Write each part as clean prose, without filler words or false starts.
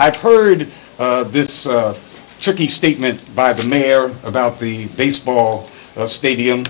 I've heard this tricky statement by the mayor about the baseball stadium.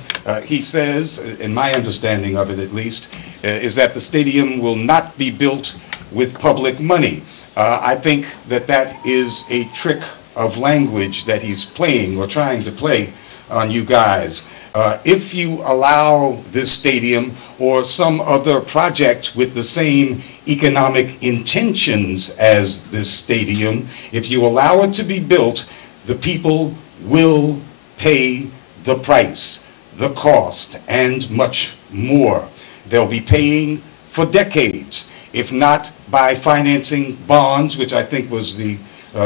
He says, in my understanding of it at least, is that the stadium will not be built with public money. I think that that is a trick of language that he's playing or trying to play on you guys. If you allow this stadium or some other project with the same economic intentions as this stadium, if you allow it to be built, the people will pay the price, the cost, and much more. They'll be paying for decades, if not by financing bonds, which I think was the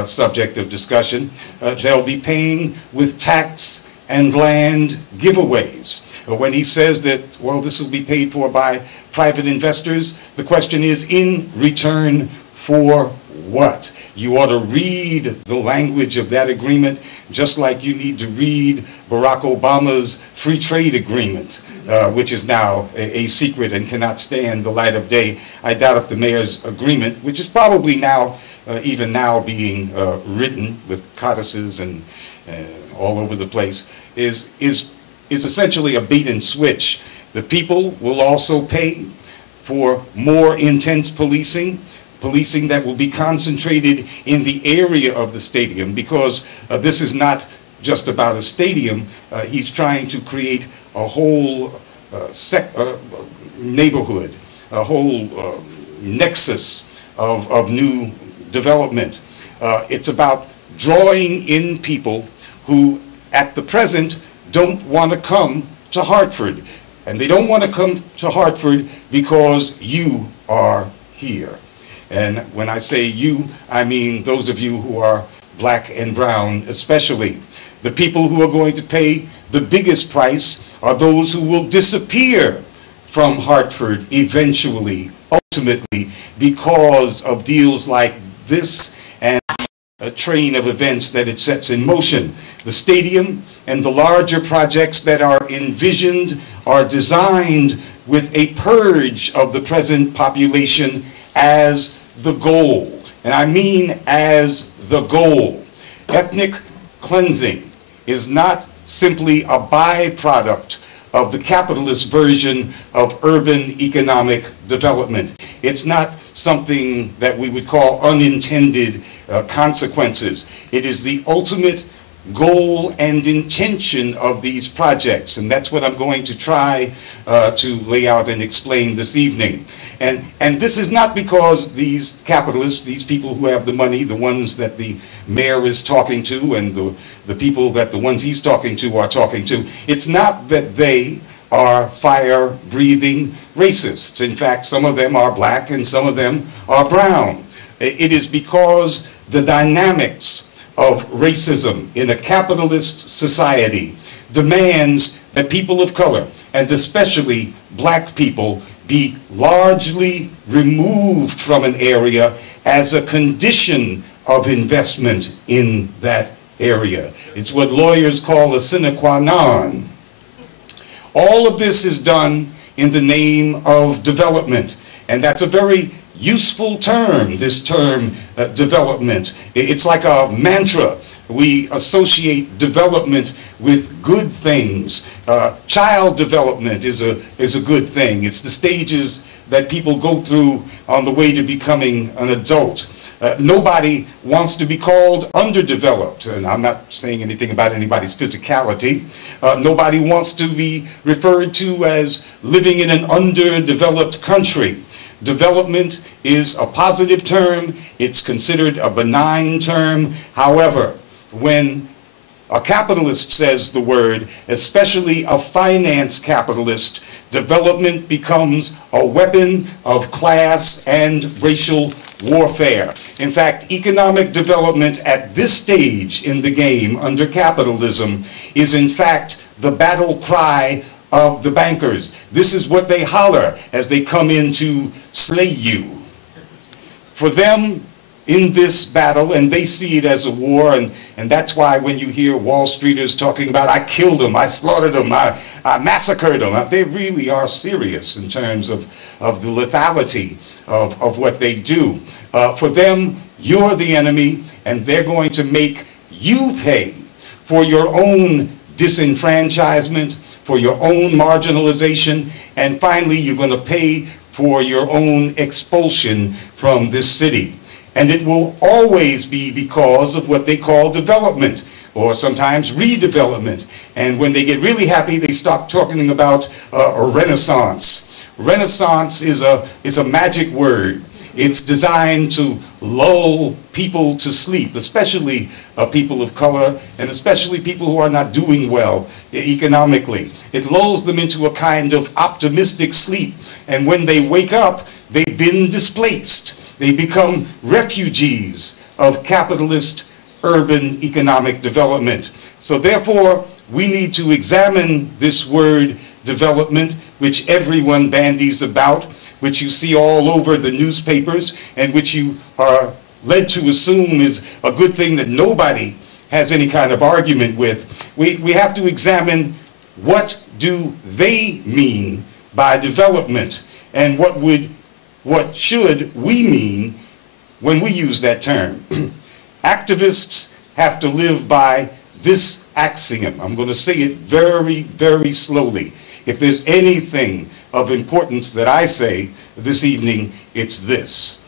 subject of discussion. They'll be paying with tax and land giveaways. When he says that, well, this will be paid for by private investors, the question is, in return for what? You ought to read the language of that agreement just like you need to read Barack Obama's free trade agreement, which is now a secret and cannot stand the light of day. I doubt if the mayor's agreement, which is probably now, even now being written with codices and all over the place, is essentially a bait and switch. The people will also pay for more intense policing that will be concentrated in the area of the stadium, because this is not just about a stadium. He's trying to create a whole neighborhood, a whole nexus of new development. It's about drawing in people who at the present don't want to come to Hartford. And they don't want to come to Hartford because you are here. And when I say you, I mean those of you who are black and brown especially. The people who are going to pay the biggest price are those who will disappear from Hartford eventually, ultimately, because of deals like this and a train of events that it sets in motion. The stadium and the larger projects that are envisioned are designed with a purge of the present population as the goal. And I mean as the goal. Ethnic cleansing is not simply a byproduct of the capitalist version of urban economic development. It's not something that we would call unintended consequences. It is the ultimate goal and intention of these projects, and that's what I'm going to try to lay out and explain this evening. And this is not because these capitalists, these people who have the money, the ones that the mayor is talking to and the people that the ones he's talking to are talking to, it's not that they are fire-breathing racists. In fact, some of them are black and some of them are brown. It is because the dynamics of racism in a capitalist society demands that people of color, and especially black people, be largely removed from an area as a condition of investment in that area. It's what lawyers call a sine qua non. All of this is done in the name of development, and that's a very useful term, this term development. It's like a mantra. We associate development with good things. Child development is a good thing. It's the stages that people go through on the way to becoming an adult. Nobody wants to be called underdeveloped, and I'm not saying anything about anybody's physicality. Nobody wants to be referred to as living in an underdeveloped country. Development is a positive term. It's considered a benign term. However, when a capitalist says the word, especially a finance capitalist, development becomes a weapon of class and racial warfare. In fact, economic development at this stage in the game under capitalism is in fact the battle cry of the bankers. This is what they holler as they come in to slay you. For them, in this battle, and they see it as a war, and that's why when you hear Wall Streeters talking about, I killed them, I slaughtered them, I massacred them, they really are serious in terms of the lethality of what they do. For them, you're the enemy, and they're going to make you pay for your own disenfranchisement, for your own marginalization, and finally you're going to pay for your own expulsion from this city. And it will always be because of what they call development, or sometimes redevelopment. And when they get really happy, they start talking about a renaissance. Renaissance is a magic word. It's designed to lull people to sleep, especially people of color, and especially people who are not doing well economically. It lulls them into a kind of optimistic sleep, and when they wake up, they've been displaced. They become refugees of capitalist urban economic development. So therefore, we need to examine this word development, which everyone bandies about, which you see all over the newspapers, and which you are led to assume is a good thing that nobody has any kind of argument with. We have to examine what do they mean by development, and what should we mean when we use that term. Activists have to live by this axiom. I'm going to say it very, very slowly. If there's anything of importance that I say this evening, it's this: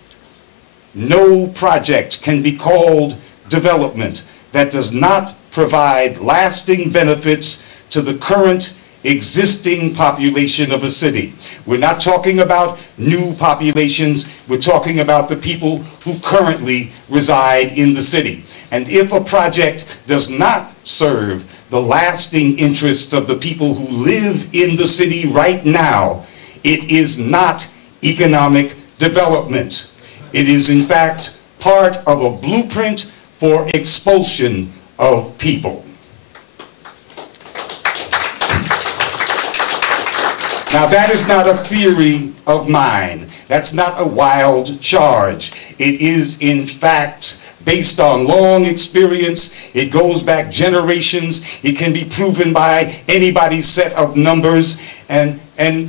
no project can be called development that does not provide lasting benefits to the current existing population of a city. We're not talking about new populations, we're talking about the people who currently reside in the city. And if a project does not serve the lasting interests of the people who live in the city right now, it is not economic development. It is in fact part of a blueprint for expulsion of people. Now that is not a theory of mine. That's not a wild charge. It is in fact based on long experience. It goes back generations. It can be proven by anybody's set of numbers. And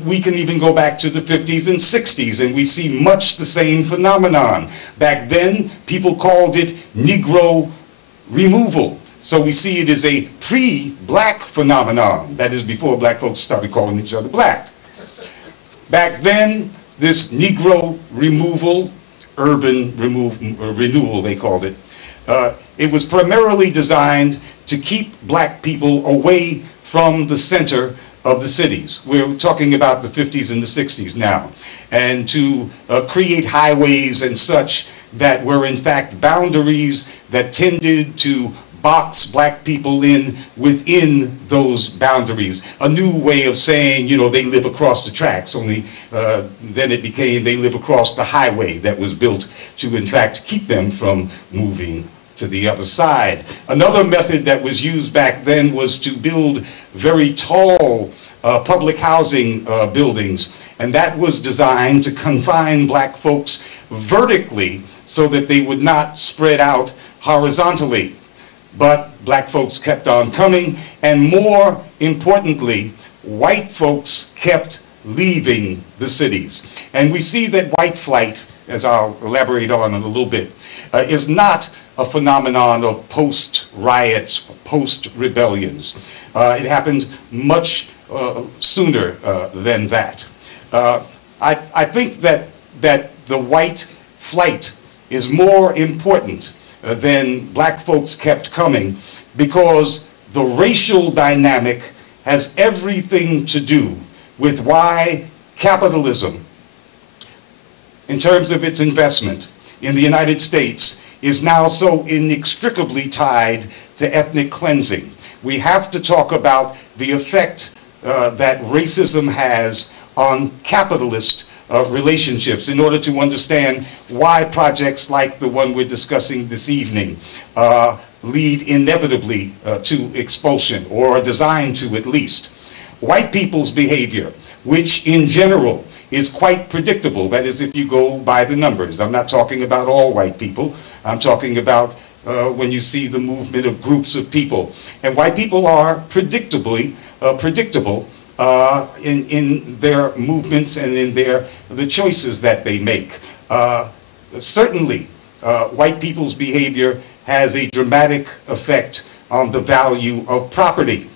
we can even go back to the 50s and 60s, and we see much the same phenomenon. Back then, people called it Negro removal. So we see it as a pre-black phenomenon. That is before black folks started calling each other black. Back then, this Negro removal, urban renewal they called it, it was primarily designed to keep black people away from the center of the cities. We're talking about the 50s and the 60s now. And to create highways and such that were in fact boundaries that tended to box black people in within those boundaries. A new way of saying, you know, they live across the tracks, only then it became they live across the highway that was built to in fact keep them from moving to the other side. Another method that was used back then was to build very tall public housing buildings, and that was designed to confine black folks vertically so that they would not spread out horizontally. But black folks kept on coming, and more importantly, white folks kept leaving the cities. And we see that white flight, as I'll elaborate on in a little bit, is not a phenomenon of post-riots, post-rebellions. It happened much sooner than that. I think that the white flight is more important than black folks kept coming, because the racial dynamic has everything to do with why capitalism, in terms of its investment in the United States, is now so inextricably tied to ethnic cleansing. We have to talk about the effect that racism has on capitalist relationships in order to understand why projects like the one we're discussing this evening lead inevitably to expulsion, or are designed to at least. White people's behavior, which in general is quite predictable, that is if you go by the numbers. I'm not talking about all white people. I'm talking about when you see the movement of groups of people. And white people are predictably predictable in their movements and in the choices that they make. Certainly, white people's behavior has a dramatic effect on the value of property.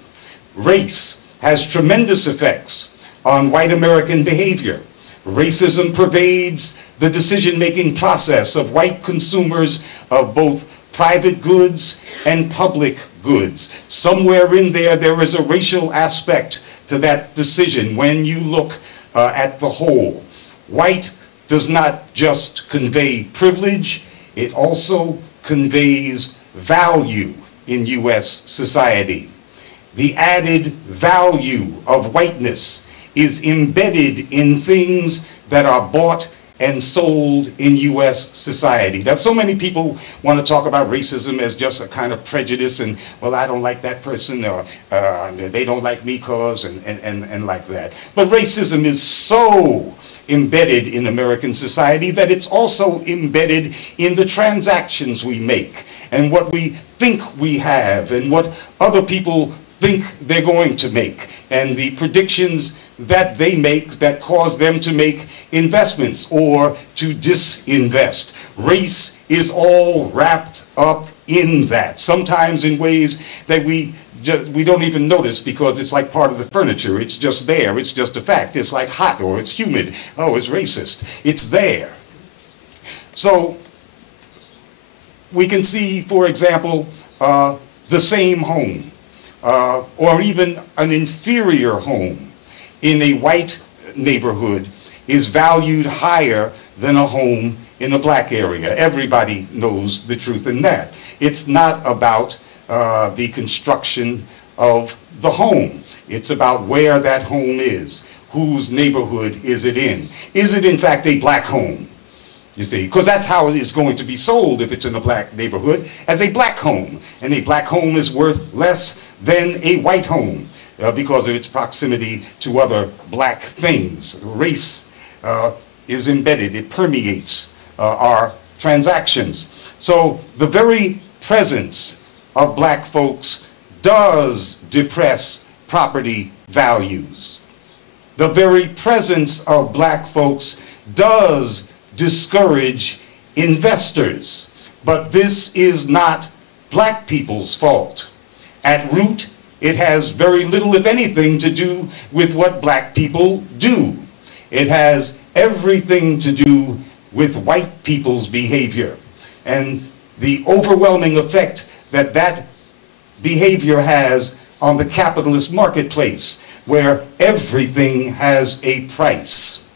Race has tremendous effects on white American behavior. Racism pervades the decision-making process of white consumers of both private goods and public goods. Somewhere in there, there is a racial aspect to that decision when you look at the whole. White does not just convey privilege, it also conveys value in U.S. society. The added value of whiteness is embedded in things that are bought and sold in U.S. society. Now, so many people want to talk about racism as just a kind of prejudice and, well, I don't like that person, or they don't like me cause, and like that. But racism is so embedded in American society that it's also embedded in the transactions we make and what we think we have and what other people think they're going to make and the predictions that they make that cause them to make investments or to disinvest. Race is all wrapped up in that, sometimes in ways that we don't even notice because it's like part of the furniture. It's just there. It's just a fact. It's like hot or it's humid. Oh, it's racist. It's there. So we can see, for example, the same home or even an inferior home in a white neighborhood is valued higher than a home in a black area. Everybody knows the truth in that. It's not about the construction of the home. It's about where that home is. Whose neighborhood is it in? Is it in fact a black home? You see, because that's how it is going to be sold if it's in a black neighborhood, as a black home. And a black home is worth less than a white home because of its proximity to other black things. Race is embedded, it permeates our transactions. So the very presence of black folks does depress property values. The very presence of black folks does discourage investors. But this is not black people's fault. At root, it has very little, if anything, to do with what black people do. It has everything to do with white people's behavior and the overwhelming effect that that behavior has on the capitalist marketplace, where everything has a price.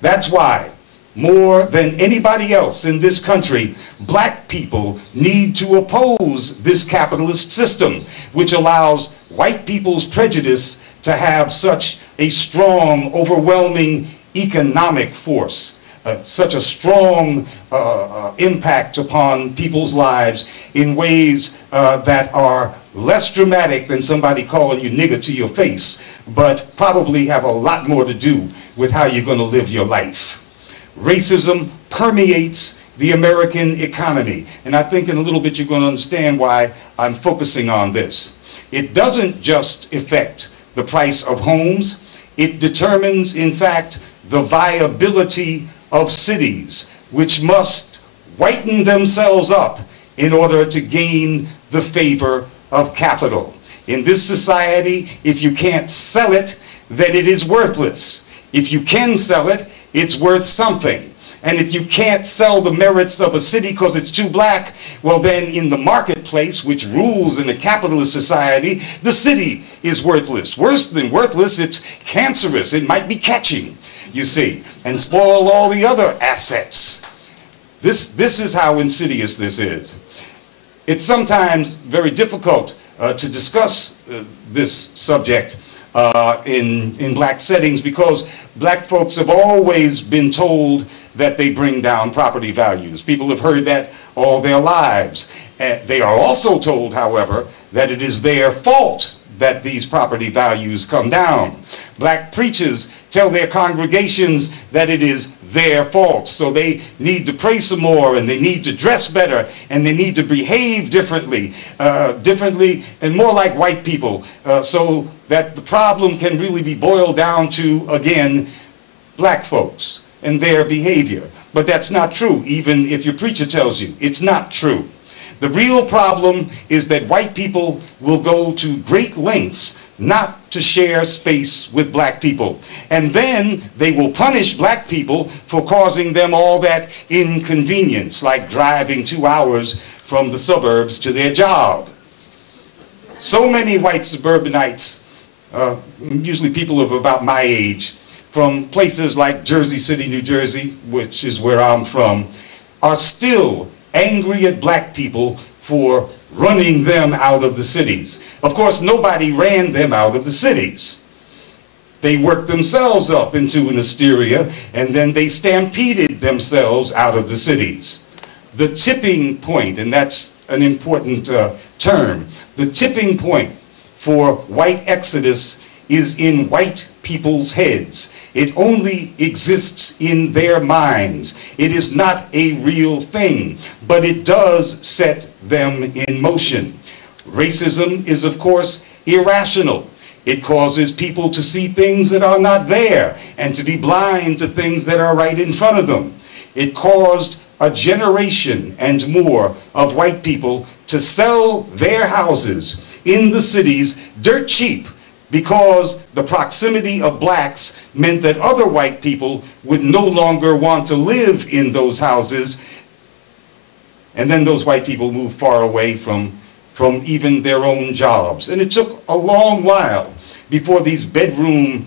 That's why, more than anybody else in this country, black people need to oppose this capitalist system, which allows white people's prejudice to have such a strong, overwhelming economic force. Such a strong impact upon people's lives in ways that are less dramatic than somebody calling you nigger to your face, but probably have a lot more to do with how you're going to live your life. Racism permeates the American economy, and I think in a little bit you're going to understand why I'm focusing on this. It doesn't just affect the price of homes, it determines, in fact, the viability of cities, which must whiten themselves up in order to gain the favor of capital. In this society, if you can't sell it, then it is worthless. If you can sell it, it's worth something. And if you can't sell the merits of a city because it's too black, well then in the marketplace, which rules in a capitalist society, the city is worthless. Worse than worthless, it's cancerous. It might be catching, you see, and spoil all the other assets. This is how insidious this is. It's sometimes very difficult to discuss this subject in black settings because black folks have always been told that they bring down property values. People have heard that all their lives. They are also told, however, that it is their fault that these property values come down. Black preachers tell their congregations that it is their fault, so they need to pray some more, and they need to dress better, and they need to behave differently and more like white people, so that the problem can really be boiled down to, again, black folks and their behavior. But that's not true, even if your preacher tells you it's not true. The real problem is that white people will go to great lengths not to share space with black people. And then they will punish black people for causing them all that inconvenience, like driving 2 hours from the suburbs to their job. So many white suburbanites, usually people of about my age, from places like Jersey City, New Jersey, which is where I'm from, are still angry at black people for running them out of the cities. Of course, nobody ran them out of the cities. They worked themselves up into an hysteria, and then they stampeded themselves out of the cities. The tipping point, and that's an important term, the tipping point for white exodus is in white people's heads. It only exists in their minds. It is not a real thing, but it does set them in motion. Racism is, of course, irrational. It causes people to see things that are not there and to be blind to things that are right in front of them. It caused a generation and more of white people to sell their houses in the cities dirt cheap, because the proximity of blacks meant that other white people would no longer want to live in those houses, and then those white people moved far away from even their own jobs. And it took a long while before these bedroom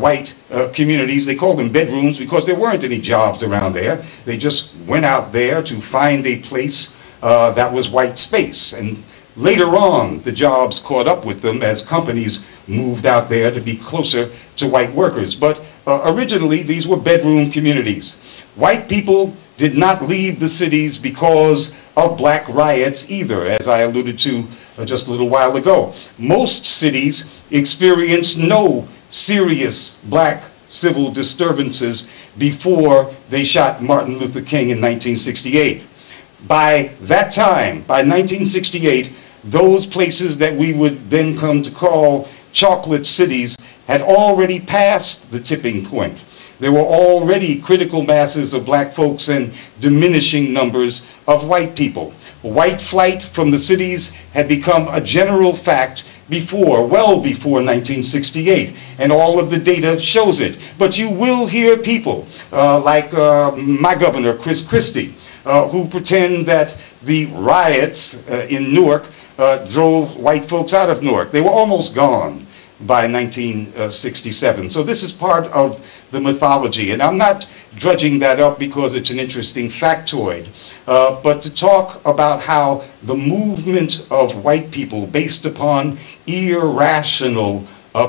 white communities, they called them bedrooms because there weren't any jobs around there. They just went out there to find a place that was white space. And later on, the jobs caught up with them as companies moved out there to be closer to white workers. But originally, these were bedroom communities. White people did not leave the cities because of black riots either, as I alluded to just a little while ago. Most cities experienced no serious black civil disturbances before they shot Martin Luther King in 1968. By that time, by 1968, those places that we would then come to call chocolate cities had already passed the tipping point. There were already critical masses of black folks and diminishing numbers of white people. White flight from the cities had become a general fact before, well before 1968, and all of the data shows it. But you will hear people like my governor, Chris Christie, who pretend that the riots in Newark drove white folks out of Newark. They were almost gone by 1967. So this is part of the mythology, and I'm not drudging that up because it's an interesting factoid, but to talk about how the movement of white people based upon irrational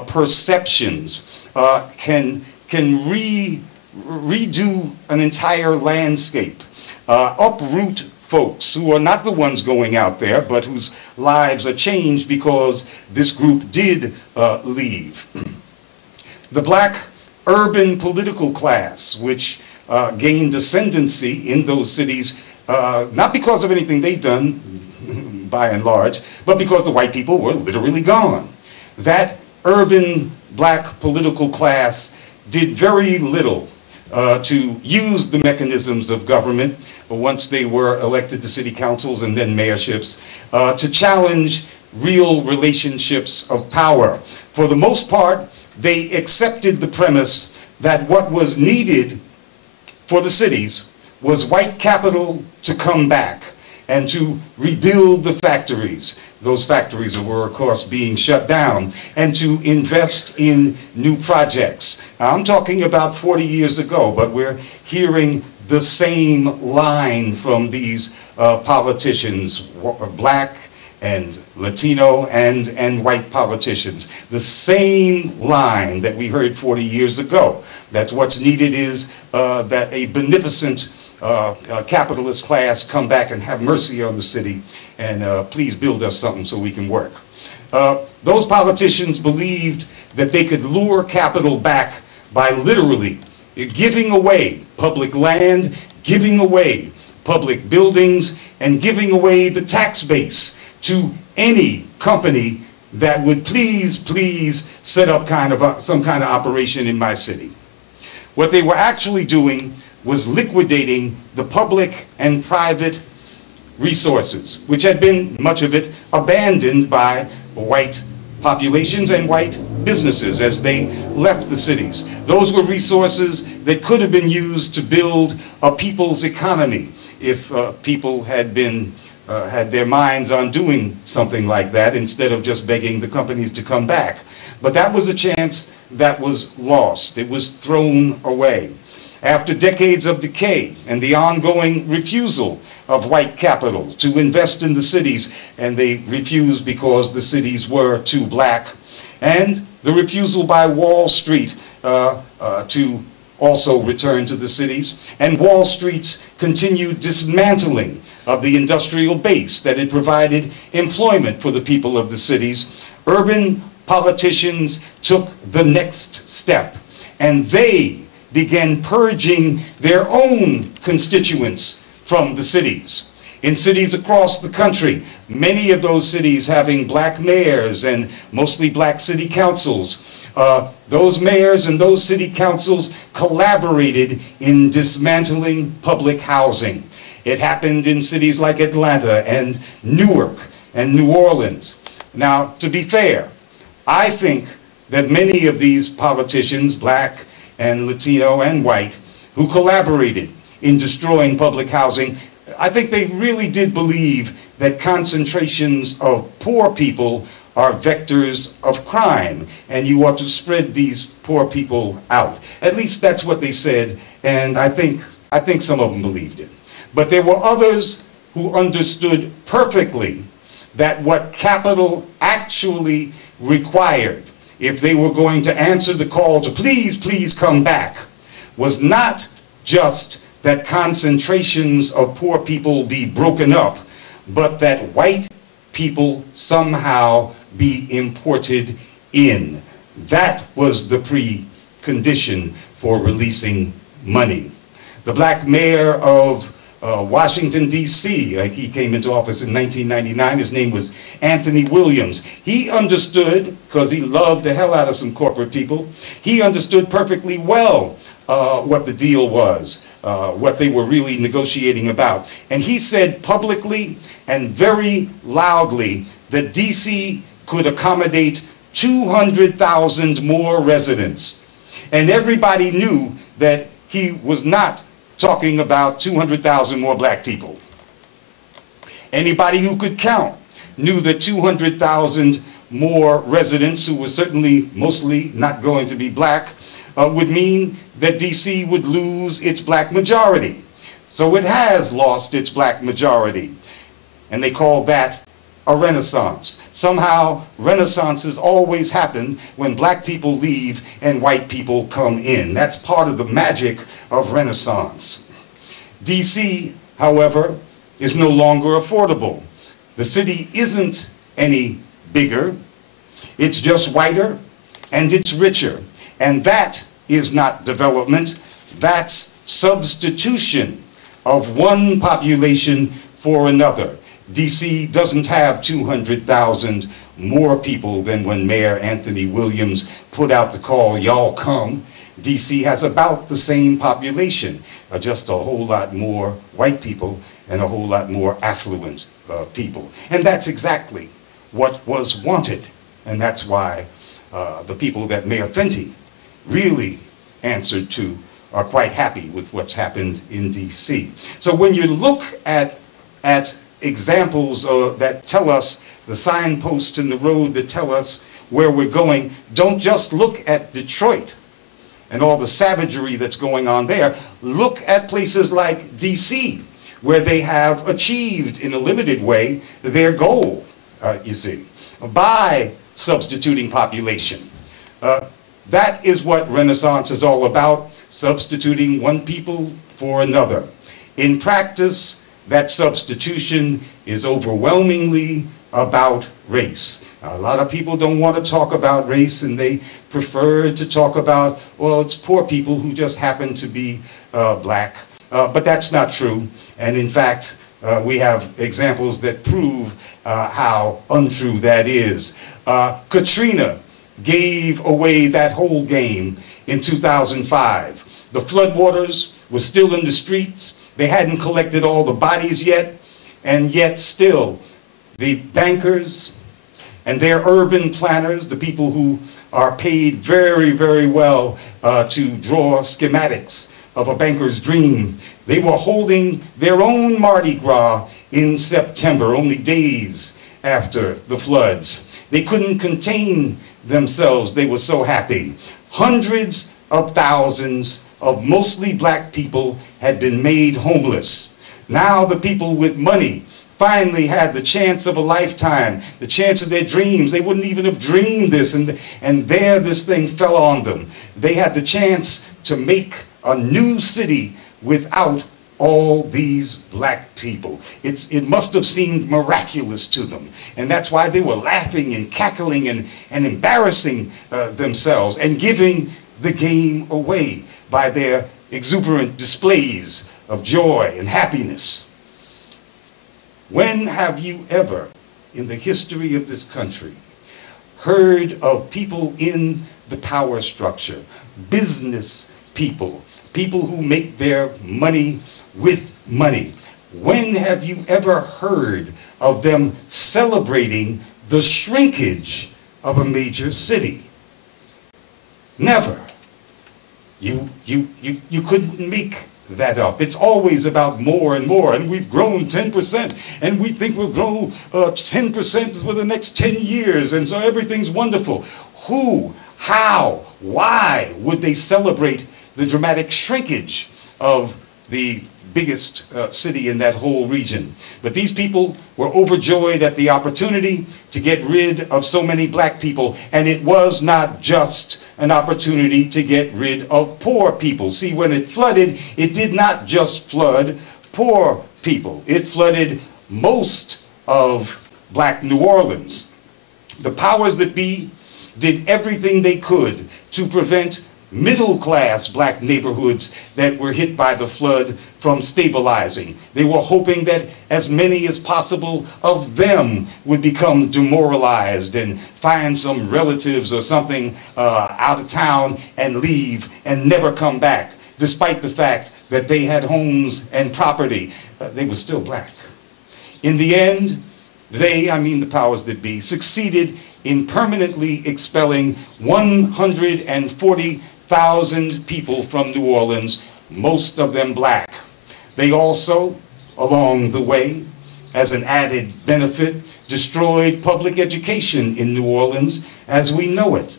perceptions can redo an entire landscape, uproot folks who are not the ones going out there, but whose lives are changed because this group did leave. The black urban political class, which gained ascendancy in those cities, not because of anything they'd done, by and large, but because the white people were literally gone. That urban black political class did very little to use the mechanisms of government once they were elected to city councils and then mayorships, to challenge real relationships of power. For the most part, they accepted the premise that what was needed for the cities was white capital to come back and to rebuild the factories. Those factories were, of course, being shut down, and to invest in new projects. Now, I'm talking about 40 years ago, but we're hearing the same line from these politicians, black and Latino and white politicians. The same line that we heard 40 years ago. That's what's needed is that a beneficent capitalist class come back and have mercy on the city and please build us something so we can work. Those politicians believed that they could lure capital back by literally giving away public land, giving away public buildings, and giving away the tax base to any company that would please set up some kind of operation in my city. What they were actually doing was liquidating the public and private resources, which had been, much of it, abandoned by white populations and white businesses as they left the cities. Those were resources that could have been used to build a people's economy if people had had their minds on doing something like that instead of just begging the companies to come back. But that was a chance that was lost. It was thrown away. After decades of decay and the ongoing refusal of white capital to invest in the cities, and they refused because the cities were too black, and the refusal by Wall Street to also return to the cities, and Wall Street's continued dismantling of the industrial base that had provided employment for the people of the cities, urban politicians took the next step, and they began purging their own constituents from the cities. In cities across the country, many of those cities having black mayors and mostly black city councils, those mayors and those city councils collaborated in dismantling public housing. It happened in cities like Atlanta and Newark and New Orleans. Now, to be fair, I think that many of these politicians, black and Latino and white, who collaborated in destroying public housing, I think they really did believe that concentrations of poor people are vectors of crime, and you ought to spread these poor people out. At least that's what they said, and I think some of them believed it. But there were others who understood perfectly that what capital actually required, if they were going to answer the call to please, please come back, was not just that concentrations of poor people be broken up, but that white people somehow be imported in. That was the precondition for releasing money. The black mayor of Washington, D.C., he came into office in 1999. His name was Anthony Williams. He understood, because he loved the hell out of some corporate people, he understood perfectly well what the deal was, what they were really negotiating about. And he said publicly and very loudly that D.C. could accommodate 200,000 more residents. And everybody knew that he was not talking about 200,000 more black people. Anybody who could count knew that 200,000 more residents, who were certainly mostly not going to be black, would mean that DC would lose its black majority. So it has lost its black majority. And they call that a renaissance. Somehow, renaissances always happen when black people leave and white people come in. That's part of the magic of Renaissance. DC, however, is no longer affordable. The city isn't any bigger. It's just whiter and it's richer. And that is not development. That's substitution of one population for another. DC doesn't have 200,000 more people than when Mayor Anthony Williams put out the call, y'all come. DC has about the same population, just a whole lot more white people and a whole lot more affluent people. And that's exactly what was wanted. And that's why the people that Mayor Fenty really answered to are quite happy with what's happened in DC. So when you look at examples that tell us, the signposts in the road that tell us where we're going, don't just look at Detroit and all the savagery that's going on there. Look at places like DC, where they have achieved in a limited way their goal, you see, by substituting population. That is what Renaissance is all about, substituting one people for another. In practice, that substitution is overwhelmingly about race. Now, a lot of people don't want to talk about race, and they prefer to talk about, well, it's poor people who just happen to be black. But that's not true. And in fact, we have examples that prove how untrue that is. Katrina gave away that whole game in 2005. The floodwaters was still in the streets. They hadn't collected all the bodies yet, and yet still the bankers and their urban planners, the people who are paid very, very well to draw schematics of a banker's dream, they were holding their own Mardi Gras in September, only days after the floods. They couldn't contain themselves. They were so happy. Hundreds of thousands of mostly black people had been made homeless. Now the people with money finally had the chance of a lifetime, the chance of their dreams. They wouldn't even have dreamed this, and there this thing fell on them. They had the chance to make a new city without all these black people. It must have seemed miraculous to them, and that's why they were laughing and cackling and embarrassing themselves and giving the game away by their exuberant displays of joy and happiness. When have you ever, in the history of this country, heard of people in the power structure, business people, people who make their money with money? When have you ever heard of them celebrating the shrinkage of a major city? Never. You couldn't make that up. It's always about more and more, and we've grown 10%, and we think we'll grow 10% for the next 10 years, and so everything's wonderful. Who, how, why would they celebrate the dramatic shrinkage of the biggest city in that whole region? But these people were overjoyed at the opportunity to get rid of so many black people, and it was not just an opportunity to get rid of poor people. See, when it flooded, it did not just flood poor people. It flooded most of black New Orleans. The powers that be did everything they could to prevent middle-class black neighborhoods that were hit by the flood from stabilizing. They were hoping that as many as possible of them would become demoralized and find some relatives or something out of town and leave and never come back, despite the fact that they had homes and property. They were still black. In the end, they, I mean the powers that be, succeeded in permanently expelling 140,000 people from New Orleans, most of them black. They also, along the way, as an added benefit, destroyed public education in New Orleans as we know it.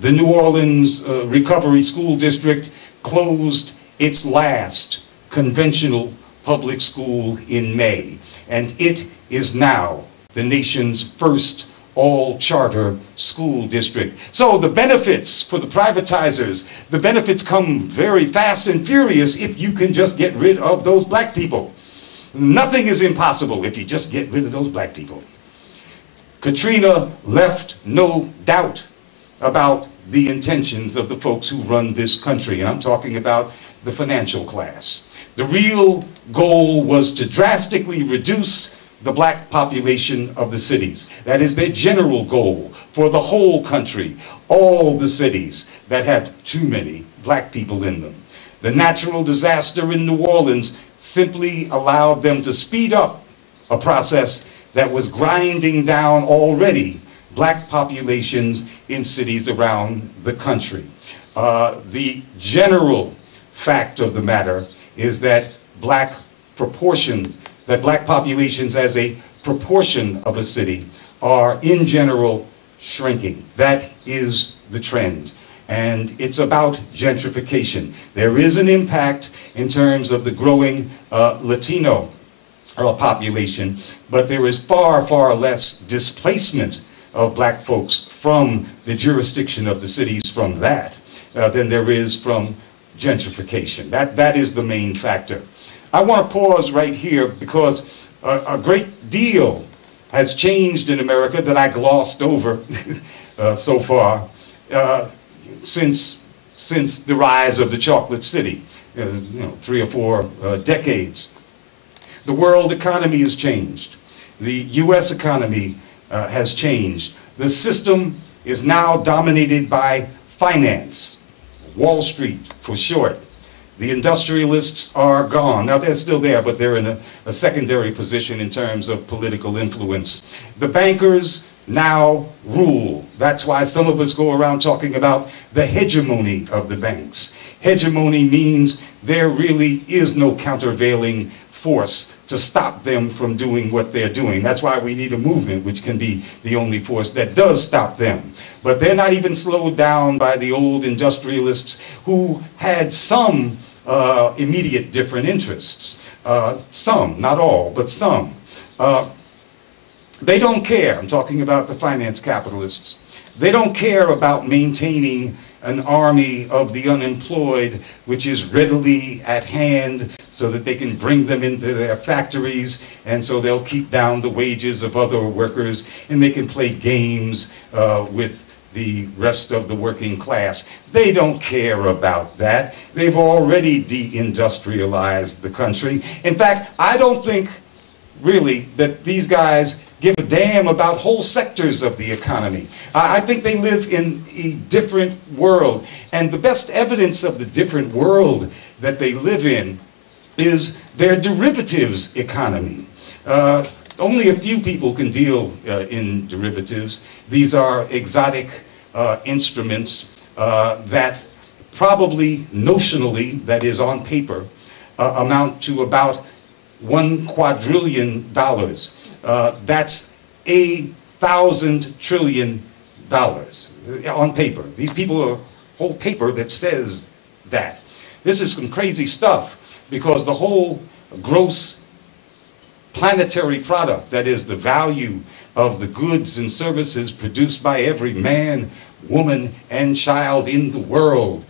The New Orleans Recovery School District closed its last conventional public school in May, and it is now the nation's first all-charter school district. So the benefits for the privatizers, the benefits come very fast and furious if you can just get rid of those black people. Nothing is impossible if you just get rid of those black people. Katrina left no doubt about the intentions of the folks who run this country, and I'm talking about the financial class. The real goal was to drastically reduce the black population of the cities. That is their general goal for the whole country, all the cities that have too many black people in them. The natural disaster in New Orleans simply allowed them to speed up a process that was grinding down already black populations in cities around the country. The general fact of the matter is that black populations as a proportion of a city are in general shrinking. That is the trend. And it's about gentrification. There is an impact in terms of the growing Latino population, but there is far, far less displacement of black folks from the jurisdiction of the cities from that than there is from gentrification. That is the main factor. I want to pause right here because a great deal has changed in America that I glossed over so far since the rise of the chocolate city, 3 or 4 decades. The world economy has changed. The U.S. economy has changed. The system is now dominated by finance, Wall Street for short. The industrialists are gone. Now, they're still there, but they're in a secondary position in terms of political influence. The bankers now rule. That's why some of us go around talking about the hegemony of the banks. Hegemony means there really is no countervailing force to stop them from doing what they're doing. That's why we need a movement, which can be the only force that does stop them. But they're not even slowed down by the old industrialists who had some immediate different interests. Some, not all, but some. They don't care. I'm talking about the finance capitalists. They don't care about maintaining an army of the unemployed, which is readily at hand so that they can bring them into their factories, and so they'll keep down the wages of other workers, and they can play games with the rest of the working class. They don't care about that. They've already deindustrialized the country. In fact, I don't think really that these guys give a damn about whole sectors of the economy. I think they live in a different world. And the best evidence of the different world that they live in is their derivatives economy. Only a few people can deal in derivatives. These are exotic instruments that probably notionally, that is on paper, amount to about $1 quadrillion. That's 1,000 trillion dollars on paper. These people are whole paper that says that. This is some crazy stuff because the whole gross planetary product, that is the value of the goods and services produced by every man, woman, and child in the world,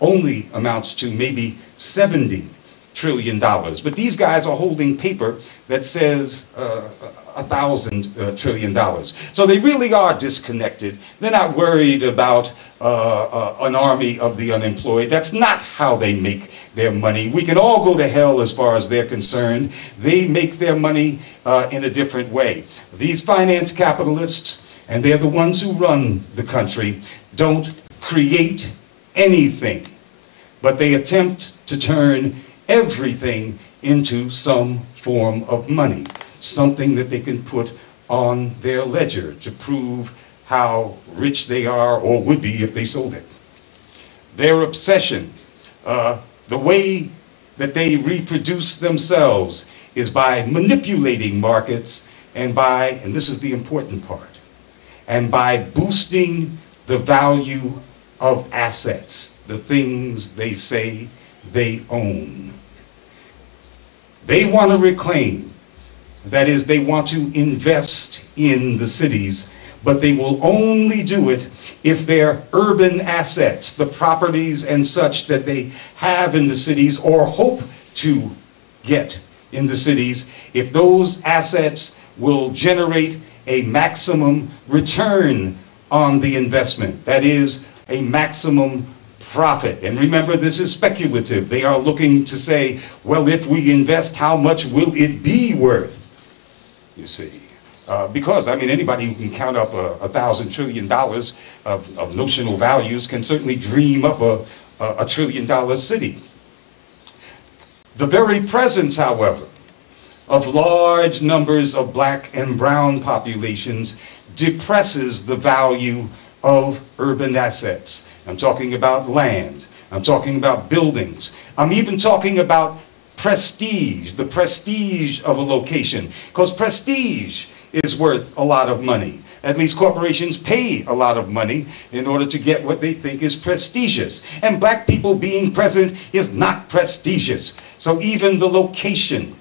only amounts to maybe $70 trillion. But these guys are holding paper that says $1,000 trillion. So they really are disconnected. They're not worried about an army of the unemployed. That's not how they make their money. We can all go to hell as far as they're concerned. They make their money in a different way. These finance capitalists, and they're the ones who run the country, don't create anything, but they attempt to turn everything into some form of money, something that they can put on their ledger to prove how rich they are or would be if they sold it. Their obsession, the way that they reproduce themselves is by manipulating markets and by, and this is the important part, and by boosting the value of assets, the things they say they own. They want to reclaim, that is, they want to invest in the cities, but they will only do it if their urban assets, the properties and such that they have in the cities or hope to get in the cities, if those assets will generate a maximum return on the investment, that is, a maximum profit. And remember, this is speculative. They are looking to say, well, if we invest, how much will it be worth? You see. Because, I mean, anybody who can count up $1,000 trillion of notional values can certainly dream up a $1 trillion city. The very presence, however, of large numbers of black and brown populations depresses the value of urban assets. I'm talking about land. I'm talking about buildings. I'm even talking about prestige, the prestige of a location, because prestige is worth a lot of money. At least corporations pay a lot of money in order to get what they think is prestigious. And black people being present is not prestigious. So even the location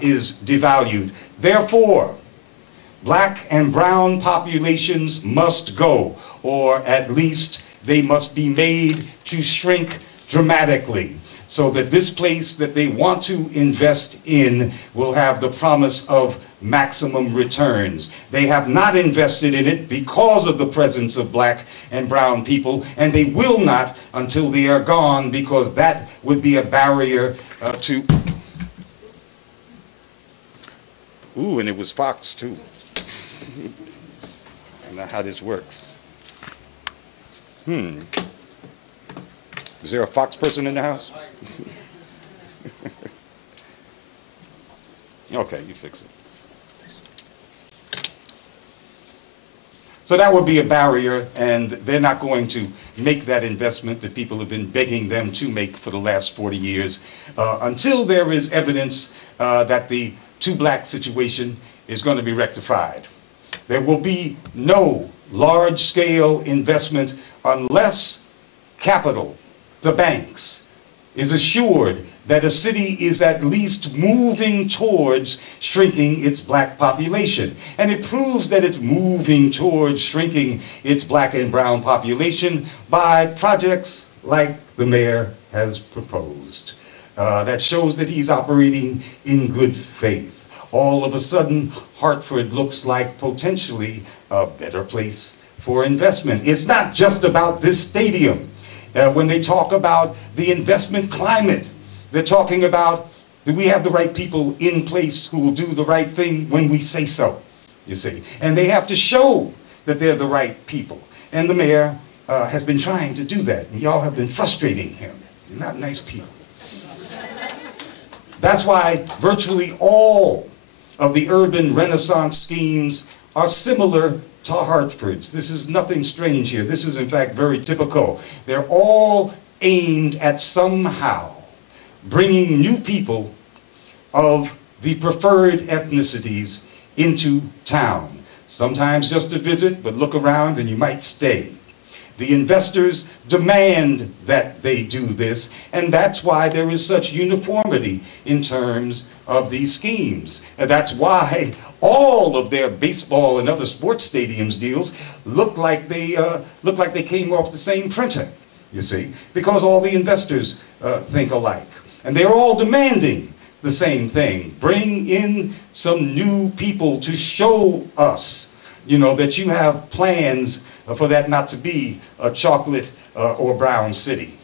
is devalued. Therefore, black and brown populations must go, or at least they must be made to shrink dramatically, so that this place that they want to invest in will have the promise of maximum returns. They have not invested in it because of the presence of black and brown people, and they will not until they are gone, because that would be a barrier to... Ooh, and it was Fox too. I don't know how this works. Is there a Fox person in the house? Okay, you fix it. So that would be a barrier, and they're not going to make that investment that people have been begging them to make for the last 40 years until there is evidence that the two-black situation is going to be rectified. There will be no large-scale investment unless capital, the banks, is assured that a city is at least moving towards shrinking its black population. And it proves that it's moving towards shrinking its black and brown population by projects like the mayor has proposed. That shows that he's operating in good faith. All of a sudden, Hartford looks like potentially a better place for investment. It's not just about this stadium. When they talk about the investment climate, they're talking about, do we have the right people in place who will do the right thing when we say so, you see? And they have to show that they're the right people. And the mayor has been trying to do that, and y'all have been frustrating him. You're not nice people. That's why virtually all of the urban renaissance schemes are similar to Hartford's. This is nothing strange here. This is in fact very typical. They're all aimed at somehow bringing new people of the preferred ethnicities into town. Sometimes just to visit, but look around and you might stay. The investors demand that they do this, and that's why there is such uniformity in terms of these schemes. And that's why all of their baseball and other sports stadiums deals look like they came off the same printer, you see, because all the investors think alike. And they're all demanding the same thing. Bring in some new people to show us, you know, that you have plans for that not to be a chocolate or brown city.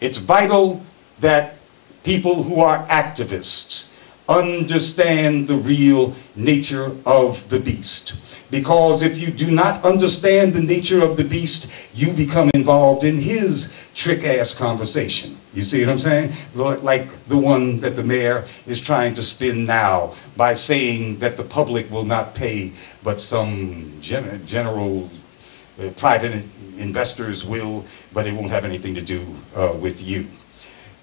It's vital that people who are activists understand the real nature of the beast. Because if you do not understand the nature of the beast, you become involved in his trick-ass conversation. You see what I'm saying? Like the one that the mayor is trying to spin now by saying that the public will not pay, but some general private investors will, but it won't have anything to do with you.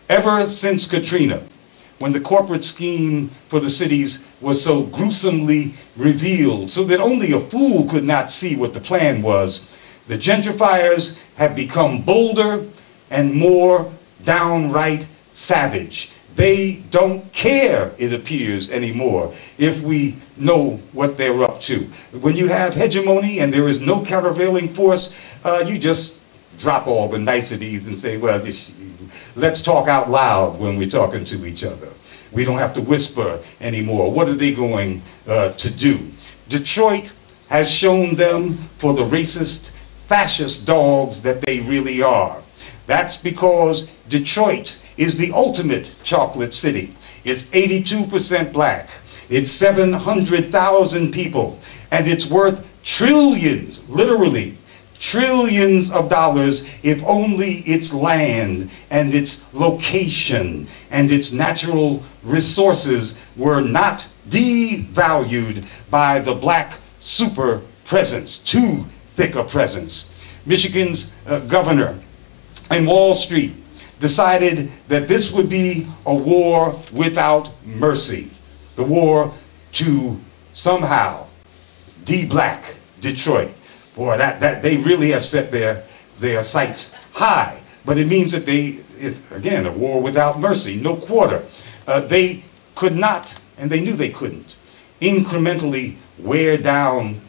Ever since Katrina, when the corporate scheme for the cities was so gruesomely revealed so that only a fool could not see what the plan was, the gentrifiers have become bolder and more downright savage. They don't care, it appears, anymore if we know what they're up to. When you have hegemony and there is no countervailing force, you just drop all the niceties and say, well, let's talk out loud when we're talking to each other. We don't have to whisper anymore. What are they going to do? Detroit has shown them for the racist, fascist dogs that they really are. That's because Detroit is the ultimate chocolate city. It's 82% black. It's 700,000 people. And it's worth trillions, literally, trillions of dollars if only its land and its location and its natural resources were not devalued by the black super presence, too thick a presence. Michigan's governor and Wall Street decided that this would be a war without mercy. The war to somehow de-black Detroit. Boy, that they really have set their sights high. But it means that again, a war without mercy, no quarter. They could not, and they knew they couldn't, incrementally wear down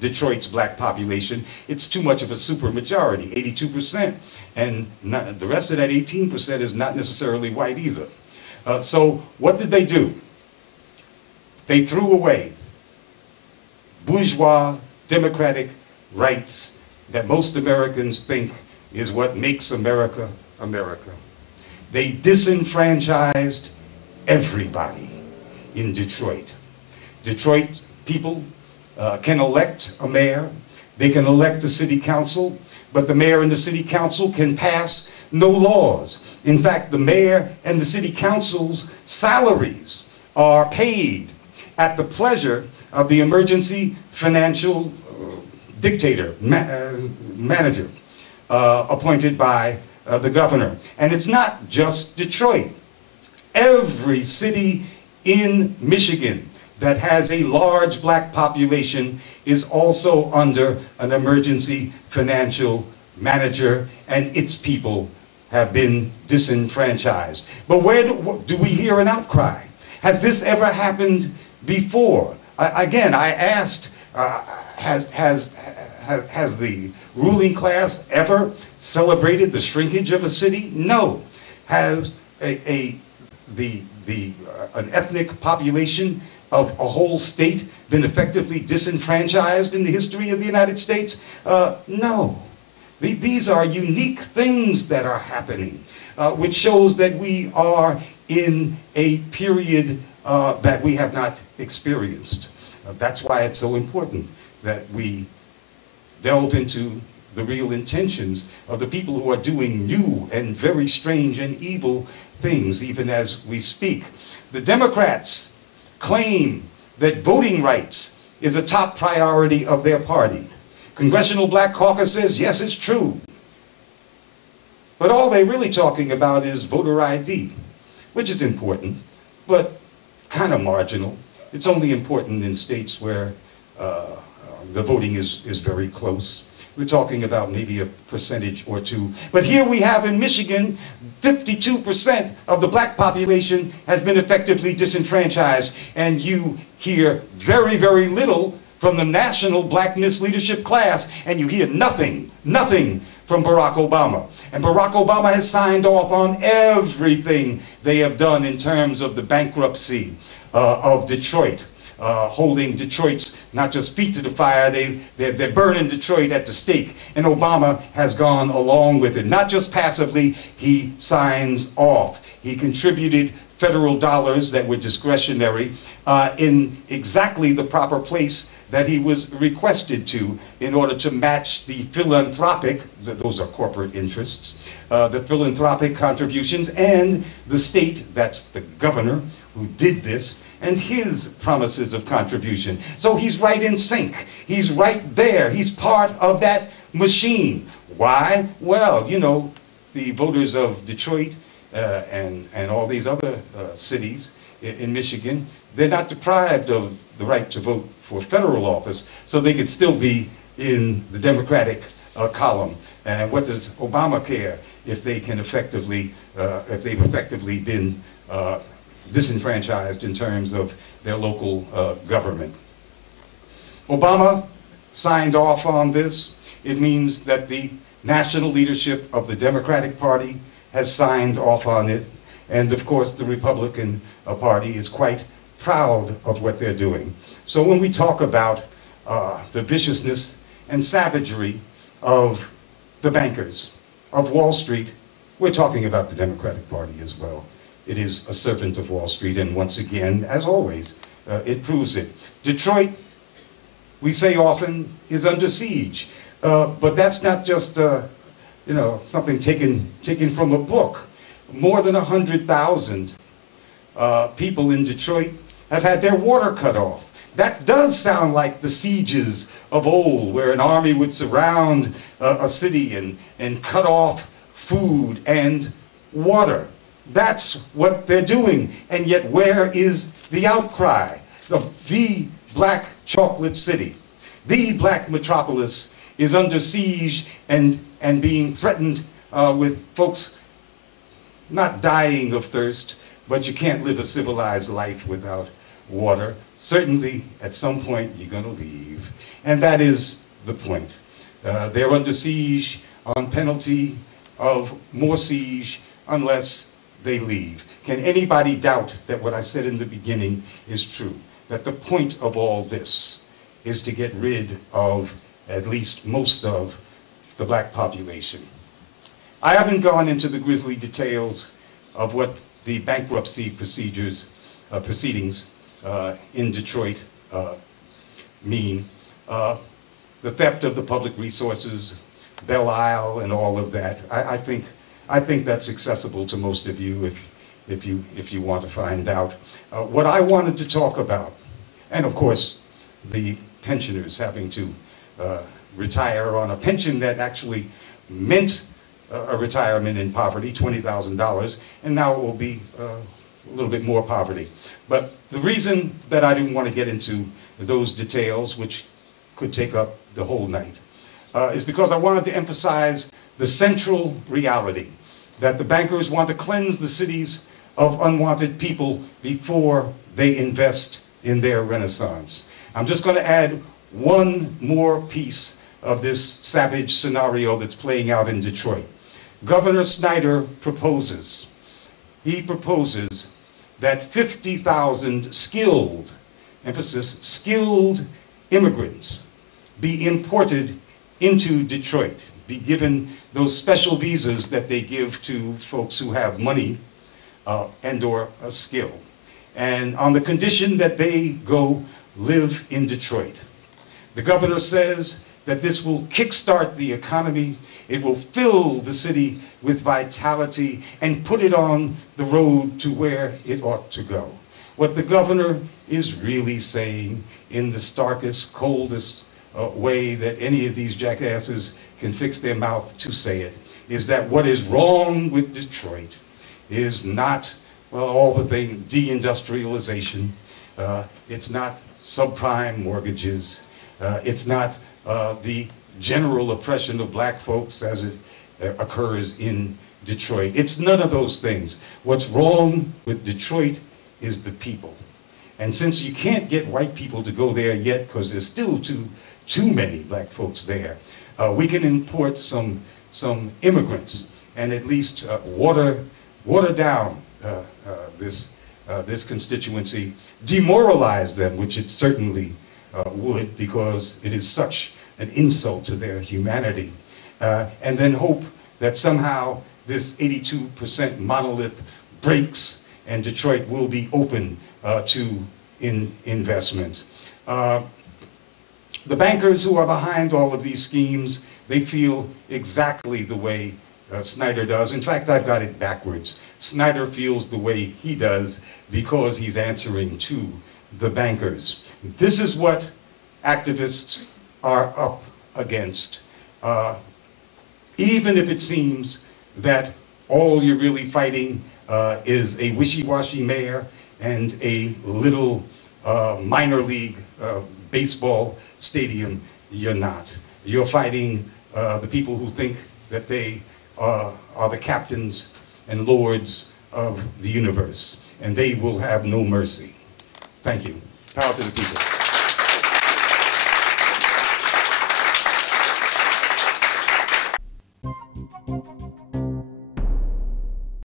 Detroit's black population. It's too much of a supermajority, 82%, and the rest of that 18% is not necessarily white either. So what did they do? They threw away bourgeois democratic rights that most Americans think is what makes America, America. They disenfranchised everybody in Detroit. Detroit people can elect a mayor, they can elect a city council, but the mayor and the city council can pass no laws. In fact, the mayor and the city council's salaries are paid at the pleasure of the emergency financial dictator, manager, appointed by the governor. And it's not just Detroit. Every city in Michigan that has a large black population is also under an emergency financial manager, and its people have been disenfranchised. But where do we hear an outcry? Has this ever happened before? Again, I asked, has the ruling class ever celebrated the shrinkage of a city? No. Has an ethnic population of a whole state been effectively disenfranchised in the history of the United States? No. These are unique things that are happening, which shows that we are in a period that we have not experienced. That's why it's so important that we delve into the real intentions of the people who are doing new and very strange and evil things, even as we speak. The Democrats claim that voting rights is a top priority of their party. Congressional Black Caucus says, yes, it's true. But all they're really talking about is voter ID, which is important, but kind of marginal. It's only important in states where the voting is very close. We're talking about maybe a percentage or two. But here we have in Michigan, 52% of the black population has been effectively disenfranchised, and you hear very, very little from the national blackness leadership class, and you hear nothing from Barack Obama. And Barack Obama has signed off on everything they have done in terms of the bankruptcy of Detroit, holding Detroit's not just feet to the fire, they're burning Detroit at the stake. And Obama has gone along with it. Not just passively, he signs off. He contributed federal dollars that were discretionary in exactly the proper place that he was requested to in order to match the philanthropic, those are corporate interests, the philanthropic contributions, and the state, that's the governor who did this, and his promises of contribution. So he's right in sync. He's right there. He's part of that machine. Why? Well, you know, the voters of Detroit and all these other cities in Michigan, they're not deprived of the right to vote for federal office, so they could still be in the Democratic column. And what does Obama care if they can effectively, if they've effectively been disenfranchised in terms of their local government? Obama signed off on this. It means that the national leadership of the Democratic Party has signed off on it. And of course, the Republican Party is quite proud of what they're doing. So when we talk about the viciousness and savagery of the bankers of Wall Street, we're talking about the Democratic Party as well. It is a servant of Wall Street, and once again, as always, it proves it. Detroit, we say often, is under siege, but that's not just you know, something taken from a book. More than 100,000 people in Detroit have had their water cut off. That does sound like the sieges of old, where an army would surround a city and cut off food and water. That's what they're doing. And yet where is the outcry of the black chocolate city? The black metropolis is under siege and being threatened with folks not dying of thirst, but you can't live a civilized life without water. Certainly, at some point, you're going to leave. And that is the point. They're under siege on penalty of more siege unless they leave. Can anybody doubt that what I said in the beginning is true? That the point of all this is to get rid of at least most of the black population. I haven't gone into the grisly details of what the bankruptcy proceedings in Detroit mean. The theft of the public resources, Belle Isle and all of that. I think that's accessible to most of you if you want to find out. What I wanted to talk about, and of course, the pensioners having to retire on a pension that actually meant a retirement in poverty, $20,000, and now it will be a little bit more poverty. But the reason that I didn't want to get into those details, which could take up the whole night, is because I wanted to emphasize the central reality that the bankers want to cleanse the cities of unwanted people before they invest in their renaissance. I'm just going to add one more piece of this savage scenario that's playing out in Detroit. Governor Snyder proposes, that 50,000 skilled, emphasis, skilled immigrants be imported into Detroit, be given those special visas that they give to folks who have money and or a skill, and on the condition that they go live in Detroit. The governor says that this will kickstart the economy, it will fill the city with vitality and put it on the road to where it ought to go. What the governor is really saying, in the starkest, coldest way that any of these jackasses can fix their mouth to say it, is that what is wrong with Detroit is not, well, all the things, deindustrialization, it's not subprime mortgages, it's not the general oppression of black folks as it occurs in Detroit. It's none of those things. What's wrong with Detroit is the people. And since you can't get white people to go there yet, because there's still too many black folks there, we can import some immigrants and at least water down this constituency, demoralize them, which it certainly would, because it is such an insult to their humanity, and then hope that somehow this 82% monolith breaks and Detroit will be open to investment. The bankers who are behind all of these schemes, they feel exactly the way Snyder does. In fact, I've got it backwards. Snyder feels the way he does because he's answering to the bankers. This is what activists are up against. Even if it seems that all you're really fighting is a wishy-washy mayor and a little minor league baseball stadium, you're not. You're fighting the people who think that they are the captains and lords of the universe, and they will have no mercy. Thank you. Power to the people.